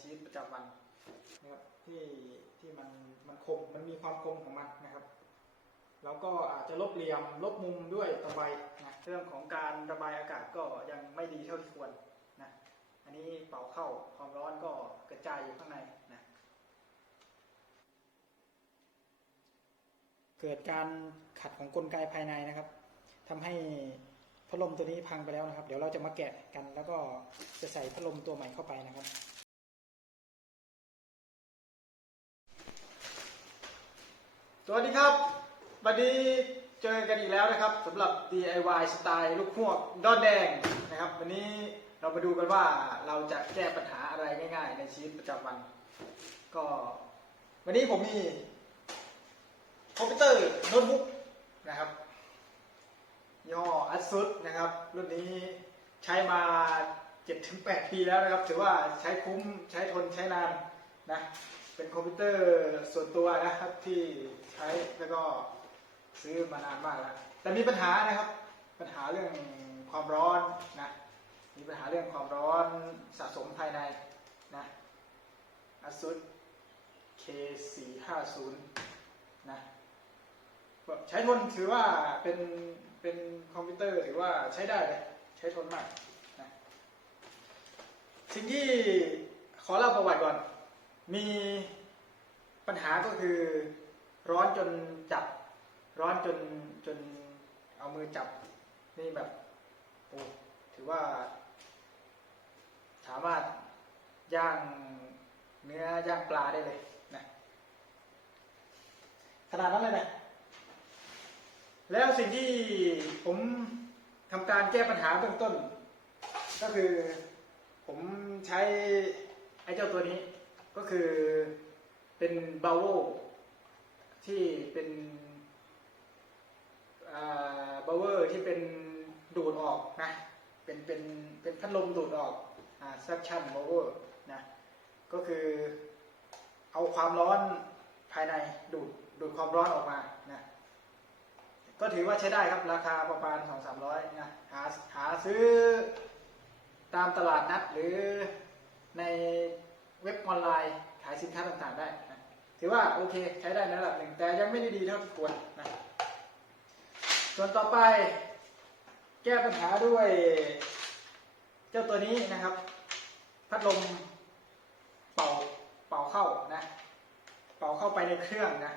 ชีวิตประจำวันนะครับที่ที่มันมันคมมันมีความคมของมันนะครับแล้วก็อาจจะลบเหลี่ยมลบมุมด้วยตะไบนะเรื่องของการระบายอากาศก็ยังไม่ดีเท่าที่ควรนะอันนี้เป่าเข้าความร้อนก็กระจายอยู่ข้างในนะเกิดการขัดของกลไกภายในนะครับทำให้พัดลมตัวนี้พังไปแล้วนะครับ เดี๋ยวเราจะมาแกะกัน แล้วก็จะใส่พัดลมตัวใหม่เข้าไปนะครับ สวัสดีครับวันนี้เจอกันอีกแล้วนะครับสำหรับ DIY สไตล์ลูกหวกดอนแดงนะครับ วันนี้เรามาดูกันว่าเราจะแก้ปัญหาอะไรง่าย ๆ ในชีวิตประจำวัน ก็ วันนี้ผมมีคอมพิวเตอร์โน้ตบุ๊กนะครับยี่ห้อ ASUS นะครับ รุ่นนี้ใช้มา7-8ปีแล้วนะครับ ถือว่าใช้คุ้มใช้ทนใช้นานนะ เป็นคอมพิวเตอร์ส่วนตัวนะครับที่ใช้แล้วก็ซื้อมานานมากแล้วแต่มีปัญหานะครับ ปัญหาเรื่องความร้อนนะมีปัญหาเรื่องความร้อนสะสมภายในนะ ASUS K450 นะแบบใช้ทนถือว่าเป็นเป็นคอมพิวเตอร์ถือว่าใช้ได้เลยใช้ทนมากนะสิ่งที่ขอเล่าประวัติก่อน มีปัญหาก็คือร้อนจนจับ ร้อนจนจนเอามือจับนี่แบบโอ้ถือว่า สามารถย่างเนื้อย่างปลาได้เลยนะขนาดนั้นเลยนะแล้วสิ่งที่ผมทำการแก้ปัญหาเบื้องต้น ก็คือผมใช้ไอ้เจ้าตัวนี้ ก็คือเป็นบาโวที่เป็นบาเวอร์ที่เป็นดูดออกนะ เป็นเป็นเป็นพัดลมดูดออกอ่าซักชั่นบาเวอร์นะ ก็คือเอาความร้อนภายในดูดดูดความร้อนออกมานะ ก็ถือว่าใช้ได้ครับราคาประมาณสองสามร้อยนะ หาหาซื้อตามตลาดนัดหรือใน เว็บออนไลน์ขายสินค้าต่างๆได้นะถือว่าโอเคใช้ได้ในระดับหนึ่งแต่ยังไม่ได้ดีเท่าที่ควรนะส่วนต่อไป แก้ปัญหาด้วยเจ้าตัวนี้นะครับ พัดลมเป่าเป่าเข้านะ เป่าเข้าไปในเครื่องนะ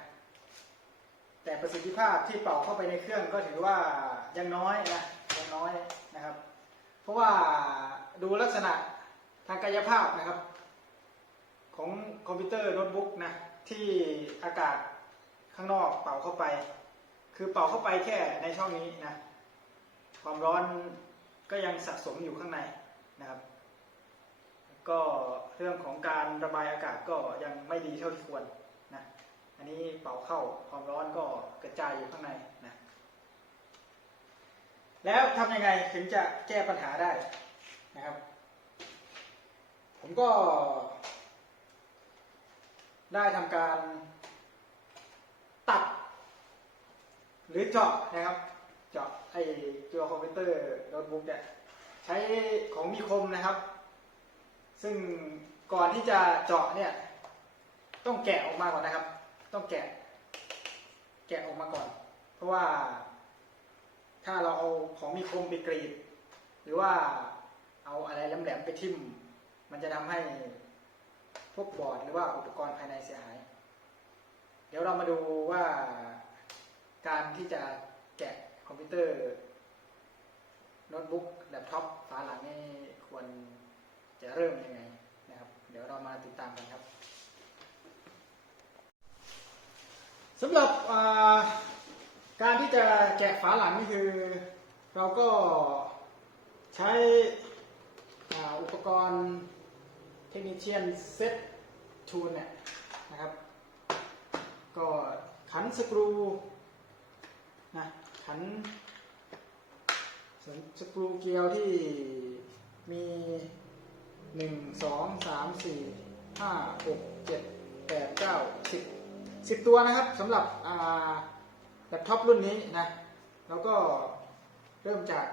แต่ประสิทธิภาพที่เป่าเข้าไปในเครื่องก็ถือว่ายังน้อยนะยังน้อยนะครับ เพราะว่าดูลักษณะทางกายภาพนะครับ ของคอมพิวเตอร์โน้ตบุ๊กนะที่อากาศข้างนอกเป่าเข้าไป คือเป่าเข้าไปแค่ในช่องนี้นะความร้อนก็ยังสะสมอยู่ข้างในนะครับ ก็เรื่องของการระบายอากาศก็ยังไม่ดีเท่าที่ควรนะอันนี้เป่าเข้าความร้อนก็กระจายอยู่ข้างในนะแล้วทำยังไงถึงจะแก้ปัญหาได้นะครับ ผมก็ ได้ทำการตัด หรือเจาะนะครับ เจาะไอ้ตัวคอมพิวเตอร์โน้ตบุ๊กเนี่ยใช้ของมีคมนะครับ ซึ่งก่อนที่จะเจาะเนี่ยต้องแกะออกมาก่อนนะครับ ต้องแกะ แกะออกมาก่อน เพราะว่าถ้าเราเอาของมีคมไปกรีด หรือว่าเอาอะไรแหลมๆไปทิ่ม มันจะทำให้ พวกบอร์ดหรือว่าอุปกรณ์ภายในเสียหาย เดี๋ยวเรามาดูว่าการที่จะแกะคอมพิวเตอร์โน้ตบุ๊กแล็ปท็อปฝาหลังนี่ควรจะเริ่มยังไงนะครับ เดี๋ยวเรามาติดตามกันครับสำหรับการที่จะแกะฝาหลังนี่คือ เราก็ใช้อุปกรณ์เทคนิชเชียนเซต ทูลเนี่ยนะครับ ก็ขันสกรูนะขันสกรูเกลียวที่มีหนึ่งสองสามสี่ห้าหกเจ็ดแปดเก้าสิบสิบตัวนะครับสำหรับแล็ปท็อปรุ่นนี้นะ แล้วก็เริ่มจาก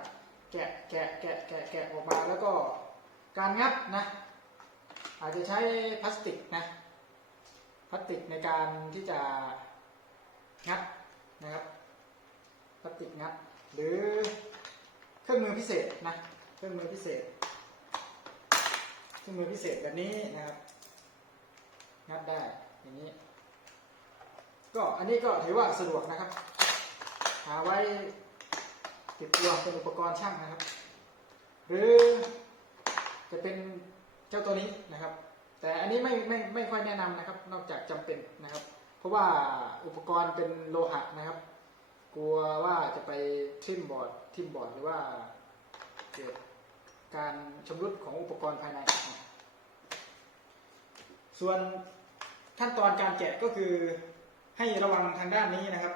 แกะแกะแกะแกะแกะออกมาแล้วก็การงัดนะ อาจจะใช้พลาสติกนะพลาสติกในการที่จะงัดนะครับพลาสติกงัดหรือเครื่องมือพิเศษนะเครื่องมือพิเศษ เครื่องมือพิเศษแบบนี้นะครับ งัดได้อย่างนี้ ก็อันนี้ก็ถือว่าสะดวกนะครับ หาไว้ติดตัวเป็นอุปกรณ์ช่างนะครับ หรือจะเป็น จ้าตัวนี้นะครับ แต่อันนี้ไม่ไม่ไม่ค่อยแนะนำนะครับ นอกจากจำเป็นนะครับ เพราะว่าอุปกรณ์เป็นโลหะนะครับ กลัวว่าจะไปทิ่มบอร์ดทิ่มบอร์ดหรือว่าเกิดการชำรุดของอุปกรณ์ภายใน ส่วนขั้นตอนการแกะก็คือให้ระวังทางด้านนี้นะครับ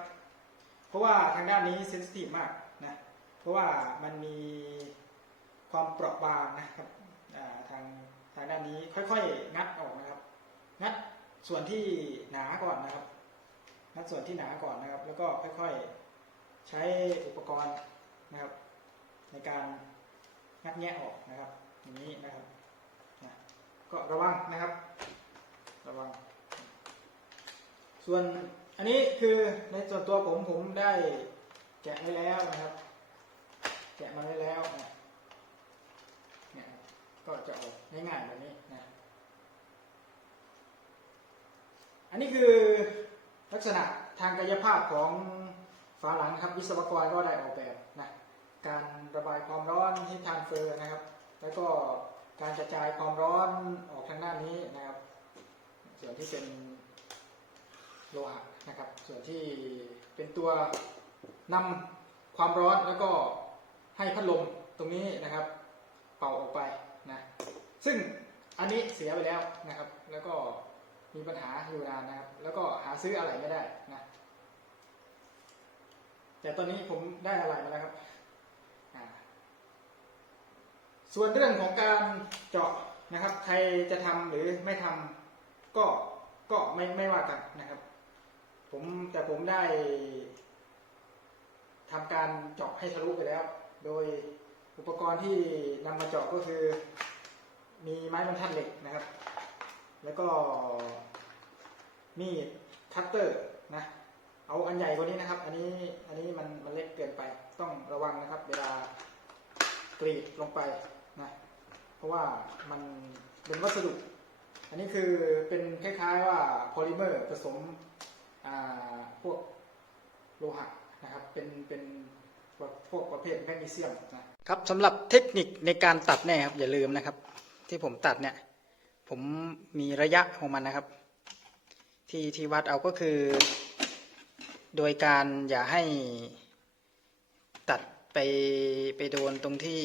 เพราะว่าทางด้านนี้เซนซิทีฟมากนะ เพราะว่ามันมีความเปราะบางนะครับทางางด้านนี้ค่อยๆงัดออกนะครับงัดส่วนที่หนาก่อนนะครับงัดส่วนที่หนาก่อนนะครับ แล้วก็ค่อยๆใช้อุปกรณ์นะครับ ในการงัดแงะออกนะครับอย่างนี้นะครับนะก็ระวังนะครับ ระวัง ส่วนอันนี้คือในส่วนตัวผมผมได้แกะไว้แล้วนะครับ แกะมาไว้แล้วนะ ก็จะออกง่ายๆแบบนี้นะอันนี้คือลักษณะทางกายภาพของฝาหลังนะครับวิศวกรก็ได้ออกแบบนะการระบายความร้อนที่ทานเฟอร์นะครับ แล้วก็การกระจายความร้อนออกทางด้านนี้นะครับ ส่วนที่เป็นโลหะนะครับ ส่วนที่เป็นตัวนำความร้อนแล้วก็ให้พัดลมตรงนี้นะครับ เป่าออกไป ซึ่งอันนี้เสียไปแล้วนะครับ แล้วก็มีปัญหาอยู่นานนะครับ แล้วก็หาซื้ออะไรไม่ได้นะ แต่ตอนนี้ผมได้อะไรมาแล้วครับ ส่วนเรื่องของการเจาะนะครับ ใครจะทำหรือไม่ทำก็ก็ไม่ไม่ว่ากันนะครับ ผมแต่ผมได้ทำการเจาะให้ทะลุไปแล้ว โดยอุปกรณ์ที่นำมาเจาะก็คือ มีไม้บรรทัดเหล็กนะครับ แล้วก็มีดคัตเตอร์นะ เอาอันใหญ่กว่านี้นะครับ อันนี้อันนี้มันมันเล็กเกินไป ต้องระวังนะครับ เวลากรีดลงไปนะ เพราะว่ามันเป็นวัสดุ อันนี้คือเป็นคล้ายๆว่าโพลิเมอร์ผสมพวกโลหะนะครับ เป็นเป็นพวกประเภทแมกนีเซียมนะครับสำหรับเทคนิคในการตัดเนี่ยครับอย่าลืมนะครับ ที่ผมตัดเนี่ย ผมมีระยะของมันนะครับ ที่ที่วัดเอาก็คือ โดยการอย่าให้ตัดไปไปโดนตรงที่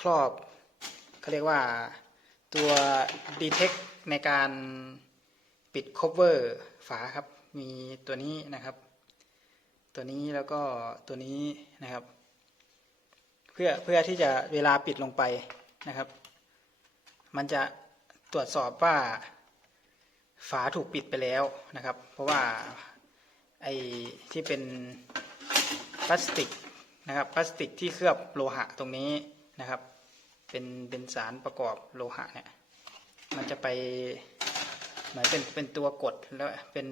ครอบเขาเรียกว่าตัวดีเทคในการปิด cover ฝาครับ มีตัวนี้นะครับ ตัวนี้แล้วก็ตัวนี้นะครับ เพื่อเพื่อที่จะเวลาปิดลงไปนะครับ มันจะตรวจสอบว่าฝาถูกปิดไปแล้วนะครับ เพราะว่าไอ้ที่เป็นพลาสติกนะครับพลาสติกที่เคลือบโลหะตรงนี้นะครับ เป็นเป็นสารประกอบโลหะเนี่ยมันจะไปเหมือนเป็นเป็นตัวกดแล้วเป็น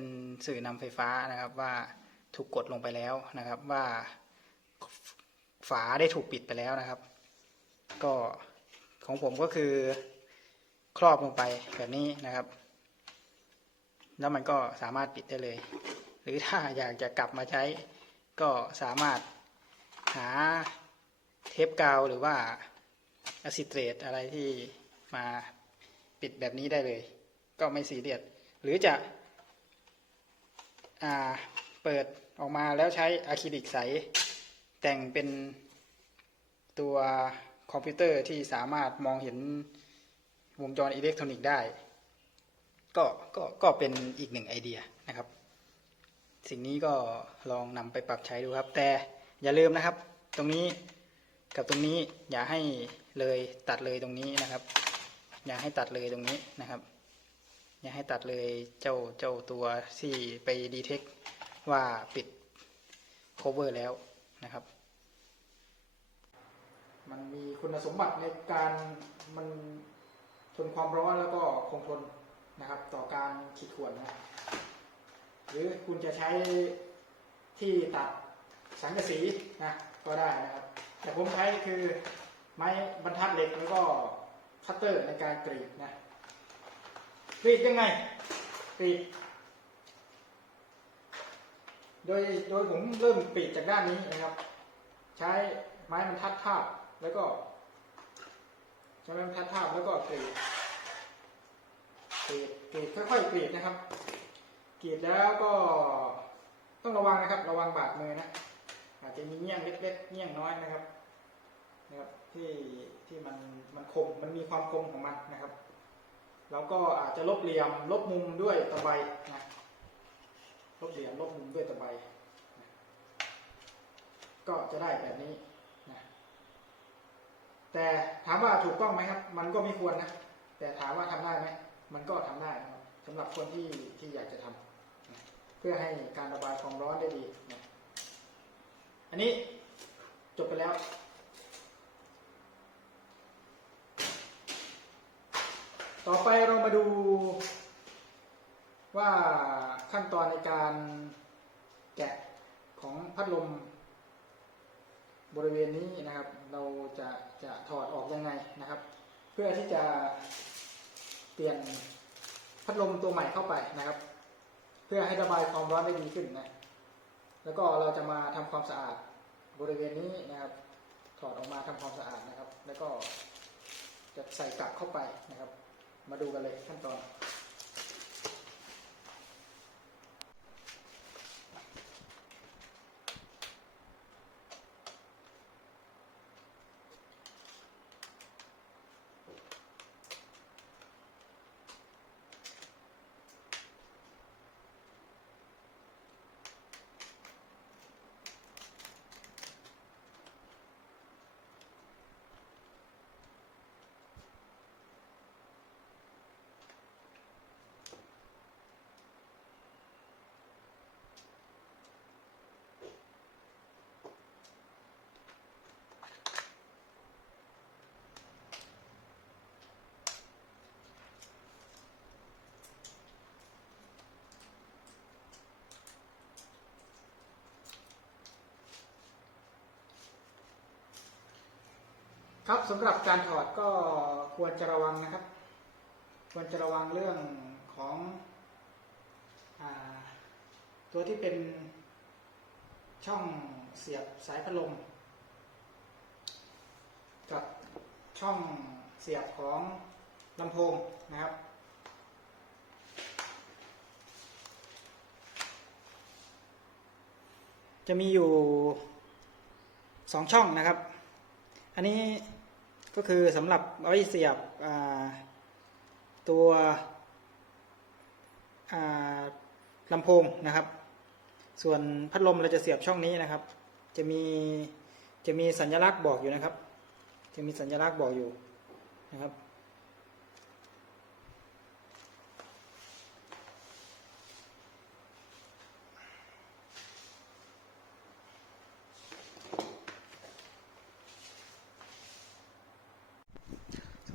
สื่อนำไฟฟ้านะครับว่าถูกกดลงไปแล้วนะครับว่าฝาได้ถูกปิดไปแล้วนะครับ ก็ของผมก็คือ ครอบลงไปแบบนี้นะครับ แล้วมันก็สามารถปิดได้เลย หรือถ้าอยากจะกลับมาใช้ ก็สามารถหาเทปกาวหรือว่าอะซิเตรตอะไรที่มาปิดแบบนี้ได้เลย ก็ไม่ซีเรียสหรือจะอเปิดออกมาแล้วใช้อะคริลิกใส แต่งเป็นตัวคอมพิวเตอร์ที่สามารถมองเห็น วงจรอิเล็กทรอนิกส์ได้ ก็ก็ก็เป็นอีกหนึ่งไอเดียนะครับ สิ่งนี้ก็ลองนำไปปรับใช้ดูครับ แต่อย่าลืมนะครับ ตรงนี้กับตรงนี้อย่าให้เลยตัดเลยตรงนี้นะครับ อย่าให้ตัดเลยตรงนี้นะครับ อย่าให้ตัดเลยเจ้าเจ้าตัวที่ไปดีเทคว่าปิด cover แล้วนะครับ มันมีคุณสมบัติในการมัน ทนความร้อนแล้วก็คงทนนะครับ ต่อการขีดข่วนนะหรือคุณจะใช้ที่ตัดสังกะสีนะก็ได้นะครับ แต่ผมใช้คือไม้บรรทัดเหล็กแล้วก็คัตเตอร์ในการกรีดนะกรีดยังไงกรีดโดยโดยผมเริ่มกรีดจากด้านนี้นะครับ ใช้ไม้บรรทัดทาบแล้วก็ ใช้ไม้บรรทัดทาบแล้วก็กรีดกรีดกรีดค่อยๆกรีดนะครับกรีดแล้วก็ต้องระวังนะครับ ระวังบาดมือนะอาจจะมีเงี้ยงเล็กๆเงี้ยงน้อยนะครับนะครับที่ที่มันมันคมมันมีความคมของมันนะครับ แล้วก็อาจจะลบเหลี่ยมลบมุมด้วยตะไบนะลบเหลี่ยมลบมุมด้วยตะไบก็จะได้แบบนี้ แต่ถามว่าถูกต้องไหมครับ มันก็ไม่ควรนะ แต่ถามว่าทำได้ไหม มันก็ทำได้นะครับสำหรับคนที่ที่อยากจะทำนะเพื่อให้การระบายความร้อนได้ดีนะอันนี้จบไปแล้ว ต่อไปเรามาดูว่าขั้นตอนในการแกะของพัดลม บริเวณนี้นะครับ เราจะจะถอดออกยังไงนะครับ เพื่อที่จะเปลี่ยนพัดลมตัวใหม่เข้าไปนะครับ เพื่อให้ระบายความร้อนได้ดีขึ้นนะแล้วก็เราจะมาทำความสะอาดบริเวณนี้นะครับ ถอดออกมาทำความสะอาดนะครับ แล้วก็จะใส่กลับเข้าไปนะครับ มาดูกันเลยขั้นตอน ครับสำหรับการถอดก็ควรจะระวังนะครับ ควรจะระวังเรื่องของอตัวที่เป็นช่องเสียบสายพัดลมกับช่องเสียบของลำโพงนะครับจะมีอยู่สองช่องนะครับ อันนี้ ก็คือสำหรับเอาไว้เสียบตัวอ่าลำโพงนะครับ ส่วนพัดลมเราจะเสียบช่องนี้นะครับ จะมีจะมีสัญลักษณ์บอกอยู่นะครับ จะมีสัญลักษณ์บอกอยู่นะครับ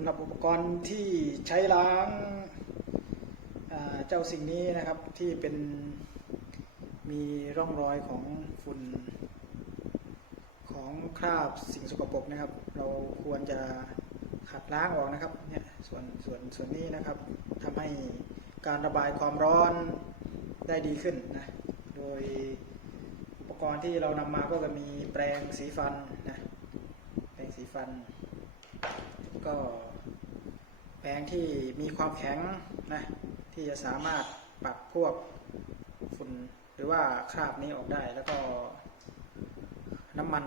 ำหรับอุปกรณ์ที่ใช้ล้างเจ้าสิ่งนี้นะครับที่เป็นมีร่องรอยของฝุ่นของคราบสิ่งสกปรกนะครับ เราควรจะขัดล้างออกนะครับเนี่ยส่วนส่วนส่วนนี้นะครับทำให้การระบายความร้อนได้ดีขึ้นนะโดยอุปกรณ์ที่เรานำมาก็จะมีแปรงสีฟันนะแปรงสีฟัน ก็ แปรงที่มีความแข็งนะที่จะสามารถปัดพวกฝุ่นหรือว่าคราบนี้ออกได้แล้วก็น้ำมัน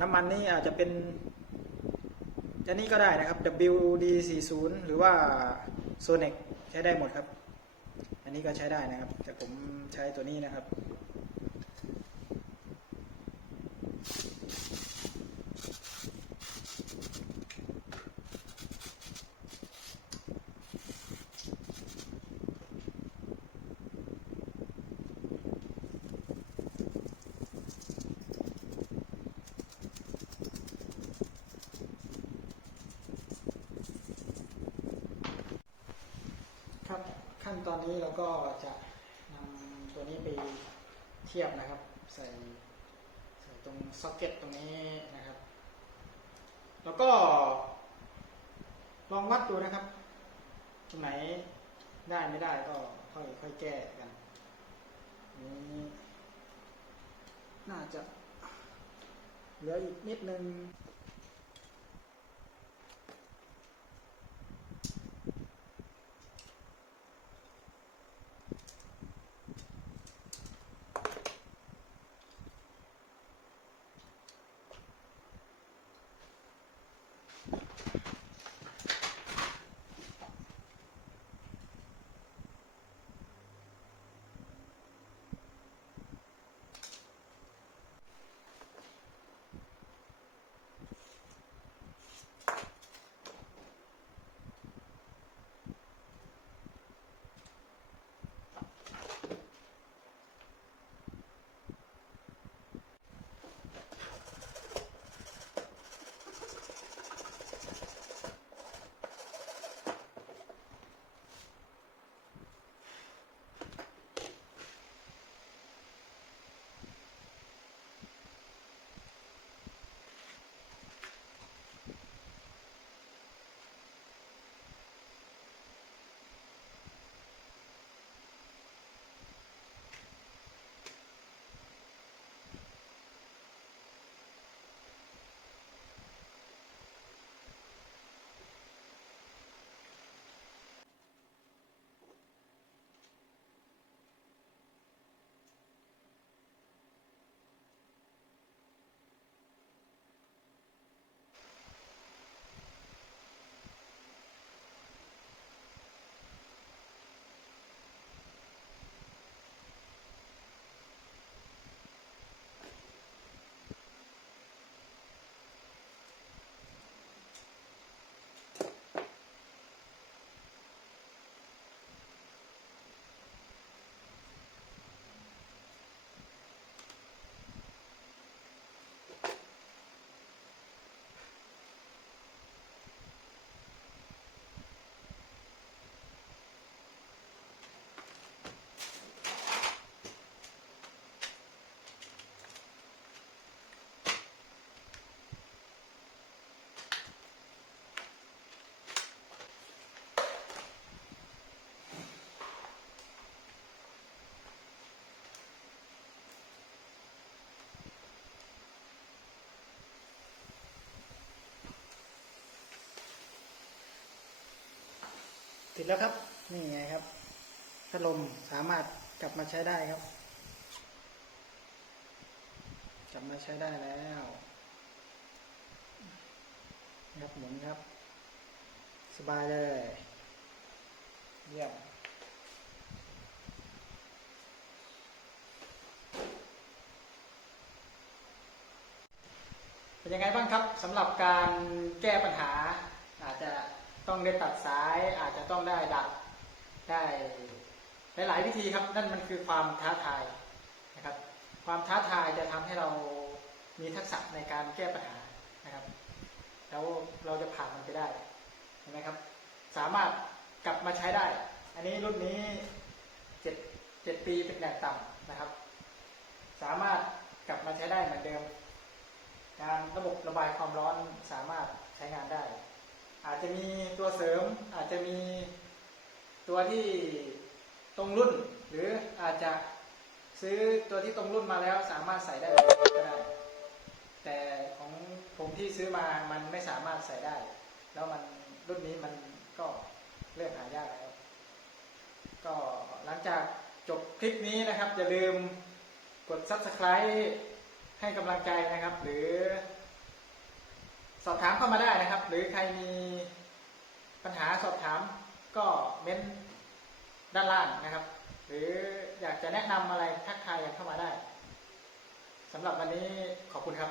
น้ำมันนี่อาจจะเป็นอันนี้ก็ได้นะครับ WD40 หรือว่า Sonex ใช้ได้หมดครับ อันนี้ก็ใช้ได้นะครับ แต่ผมใช้ตัวนี้นะครับ ค ขั้น ตอนนี้เราก็จะนำตัวนี้ไปเทียบนะครับ ใส่ใส่ตรงซ็อกเก็ตตรงนี้นะครับ แล้วก็ ลองวัดดูนะครับตรงไหนได้ไม่ได้ก็ค่อยค่อยแก้กันนี้น่าจะเหลืออีกนิดนึง ติดแล้วครับ นี่ไงครับพัดลมสามารถกลับมาใช้ได้ครับ กลับมาใช้ได้แล้วครับหมุนครับ สบายเลย เยี่ยมเป็นยังไงบ้างครับสำหรับการแก้ปัญหาอาจจะ ต้องได้ตัดสายอาจจะต้องได้ดัดได้หลายๆวิธีครับ นั่นมันคือความท้าทายนะครับ ความท้าทายจะทำให้เรามีทักษะในการแก้ปัญหานะครับ แล้วเราจะผ่านมันไปได้เห็นไหมครับ สามารถกลับมาใช้ได้ อันนี้รุ่นนี้เจ็ดเจ็ดปีเป็นอย่างต่ำนะครับ สามารถกลับมาใช้ได้เหมือนเดิม การระบบระบายความร้อนสามารถใช้งานได้ อาจจะมีตัวเสริม อาจจะมีตัวที่ตรงรุ่น หรืออาจจะซื้อตัวที่ตรงรุ่นมาแล้วสามารถใส่ได้เลยก็ได้ แต่ของผมที่ซื้อมามันไม่สามารถใส่ได้ แล้วมันรุ่นนี้มันก็เริ่มหายากแล้ว ก็หลังจากจบคลิปนี้นะครับอย่าลืมกด subscribe ให้กำลังใจนะครับ หรือ สอบถามเข้ามาได้นะครับ หรือใครมีปัญหาสอบถามก็เม้นด้านล่างนะครับ หรืออยากจะแนะนำอะไรทักทายกันเข้ามาได้สำหรับวันนี้ขอบคุณครับ